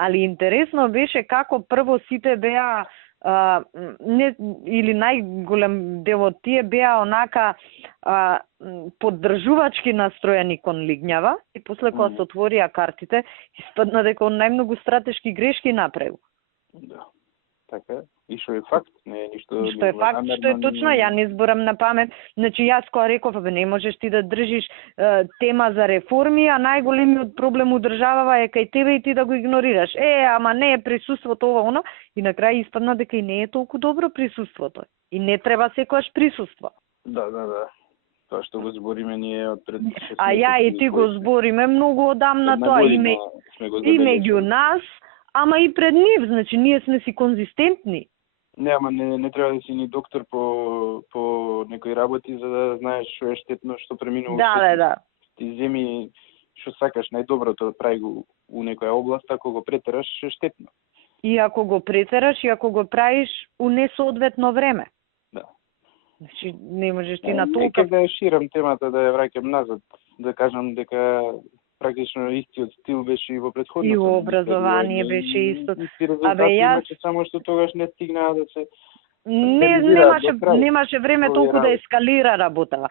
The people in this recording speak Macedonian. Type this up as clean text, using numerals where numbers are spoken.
али интересно беше како прво сите беа не, или најголем дел од тие беа онака поддржувачки настроени кон Лигњава и после кога се отворија картите, испадна дека он најмногу стратешки грешки направил. Да. Така, и што е факт, не е ништо... Што е факт, што е точно, ја не зборам на памет. Значи, јас кога реков, не можеш ти да држиш тема за реформи, а најголемиот проблем у државава е кај тебе и ти да го игнорираш. Ама не е присуството ова, оно, и на крај испадна дека и не е толку добро присуството. И не треба секојаш присуство. Да. Тоа што го збориме ние од пред... А ја и ти го збориме многу одамна тоа, и меѓу нас, ама и пред нив, значи ние сме си конзистентни. Не, ама не треба да си ни доктор по некои работи за да знаеш што е штетно, што преминува. Да. Ти земи што сакаш, најдоброто прави го у некоја област, ако го претераш е штетно. И ако го претераш, и ако го правиш у несоодветно време. Да. Значи не можеш ти на толку... Нека да ја ширам темата, да ја враќам назад, да кажам дека практично истиот стил беше и во претходното. И во образование беше исто. Јас само што тогаш не стигнаа да се немаше време толку да ескалира работава.